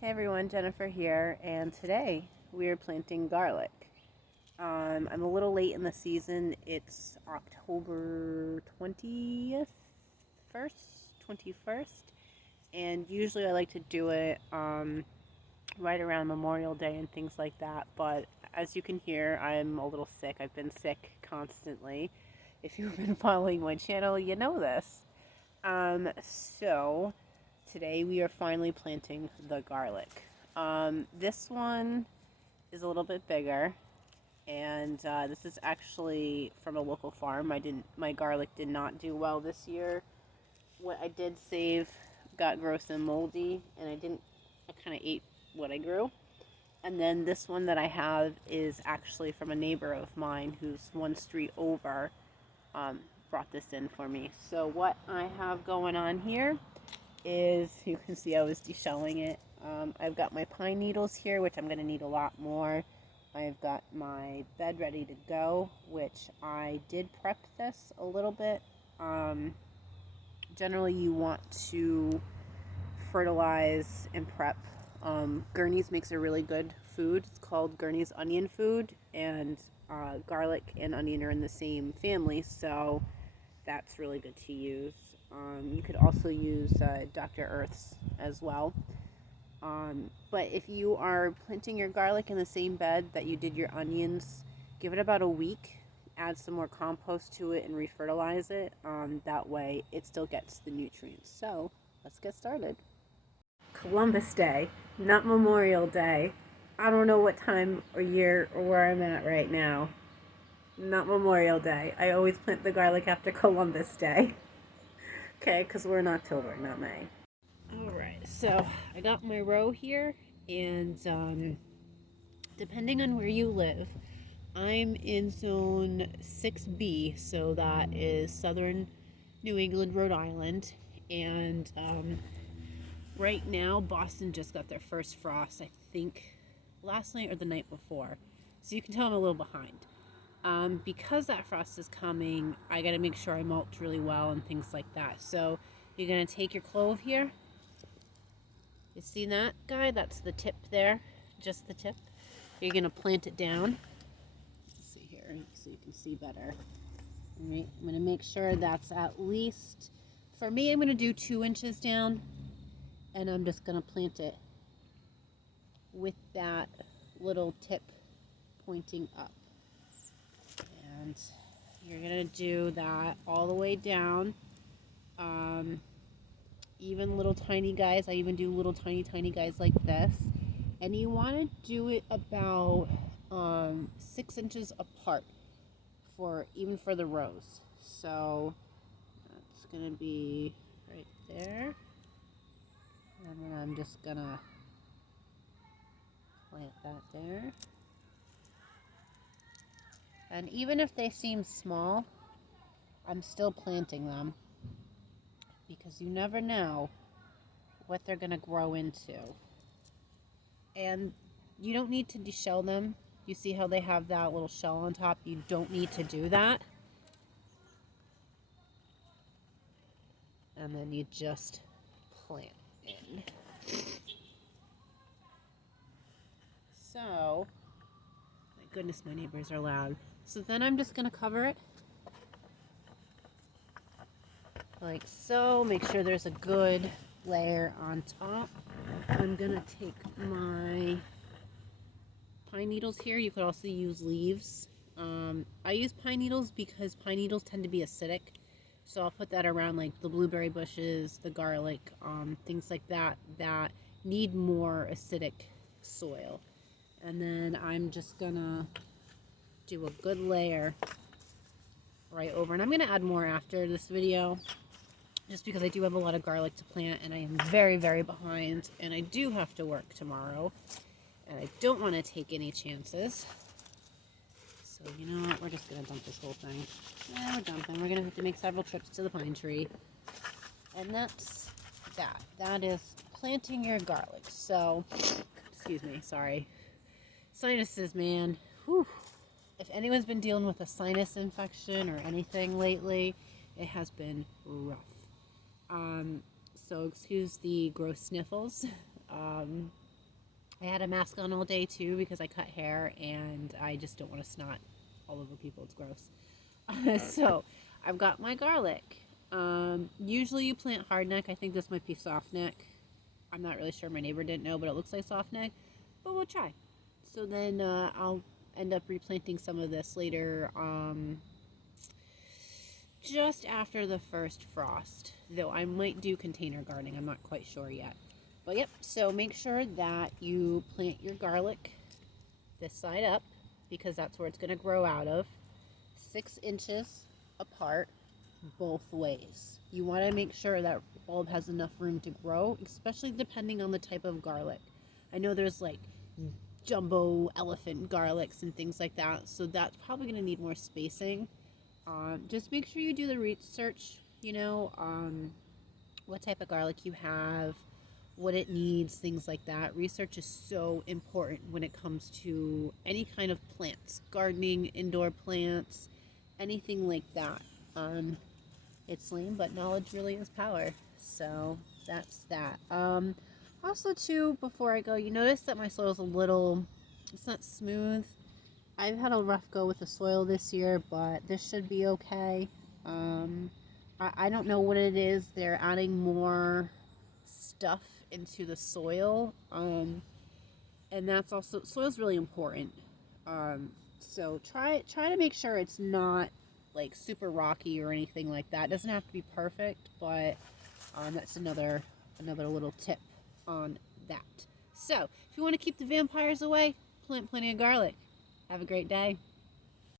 Hey everyone, Jennifer here, and today we are planting garlic. I'm a little late in the season. It's October 20th, 21st, and usually I like to do it right around Memorial Day and things like that, but as you can hear, I'm a little sick. I've been sick constantly. If you've been following my channel, you know this. So today we are finally planting the garlic. This one is a little bit bigger, and this is actually from a local farm. My garlic did not do well this year. What I did save got gross and moldy, and I kind of ate what I grew. And then this one that I have is actually from a neighbor of mine who's one street over. Brought this in for me. So what I have going on here is, you can see I was deshelling it. I've got my pine needles here, which I'm going to need a lot more. I've got my bed ready to go, which I did prep this a little bit. Generally you want to fertilize and prep. Gurneys makes a really good food. It's called Gurneys onion food, and garlic and onion are in the same family, so that's really good to use. You could also use Dr. Earth's as well. But if you are planting your garlic in the same bed that you did your onions, give it about a week. Add some more compost to it and refertilize it. That way it still gets the nutrients. So let's get started. Columbus Day, not Memorial Day. I don't know what time or year or where I'm at right now. Not Memorial Day. I always plant the garlic after Columbus Day. Okay, because we're in October, not May. Alright, so I got my row here, and depending on where you live, I'm in zone 6B, so that is southern New England, Rhode Island, and right now Boston just got their first frost, I think last night or the night before, so you can tell I'm a little behind. Because that frost is coming, I gotta make sure I mulch really well and things like that. So you're gonna take your clove here. You see that guy? That's the tip there, just the tip. You're gonna plant it down. Let's see here, so you can see better. All right, I'm gonna make sure that's at least, for me, I'm gonna do 2 inches down, and I'm just gonna plant it with that little tip pointing up. And you're gonna do that all the way down. Even little tiny guys, I even do little tiny guys like this. And you want to do it about 6 inches apart even for the rows. So that's gonna be right there. And then I'm just gonna plant that there. And even if they seem small, I'm still planting them, because you never know what they're going to grow into. And you don't need to deshell them. You see how they have that little shell on top? You don't need to do that. And then you just plant in. So, my goodness, my neighbors are loud. So then I'm just going to cover it like so. Make sure there's a good layer on top. I'm going to take my pine needles here. You could also use leaves. I use pine needles because pine needles tend to be acidic. So I'll put that around like the blueberry bushes, the garlic, things like that that need more acidic soil. And then I'm just going to do a good layer right over, and I'm going to add more after this video, just because I do have a lot of garlic to plant, and I am very behind, and I do have to work tomorrow, and I don't want to take any chances. So you know what, we're just going to dump this whole thing. Yeah, we're dumping. We're going to have to make several trips to the pine tree, and that's that is planting your garlic. So excuse me, sorry, sinuses, man. Whew. If anyone's been dealing with a sinus infection or anything lately, it has been rough. So excuse the gross sniffles. I had a mask on all day too because I cut hair and I just don't want to snot all over people. It's gross. So I've got my garlic. Usually you plant hardneck. I think this might be softneck. I'm not really sure. My neighbor didn't know, but it looks like softneck. But we'll try. So then I'll end up replanting some of this later, just after the first frost. Though I might do container gardening. I'm not quite sure yet. But yep, so make sure that you plant your garlic this side up because that's where it's going to grow out of. 6 inches apart both ways. You want to make sure that bulb has enough room to grow, especially depending on the type of garlic. I know there's like jumbo elephant garlics and things like that, so that's probably going to need more spacing. Just make sure you do the research, what type of garlic you have, what it needs, things like that. Research is so important when it comes to any kind of plants, gardening, indoor plants, anything like that. It's lame, but knowledge really is power. So that's that. Also too, before I go, you notice that my soil is it's not smooth. I've had a rough go with the soil this year, but this should be okay. I don't know what it is. They're adding more stuff into the soil, and that's also, soil's really important. So try to make sure it's not like super rocky or anything like that. It doesn't have to be perfect, but that's another little tip on that. So if you want to keep the vampires away, plant plenty of garlic. Have a great day.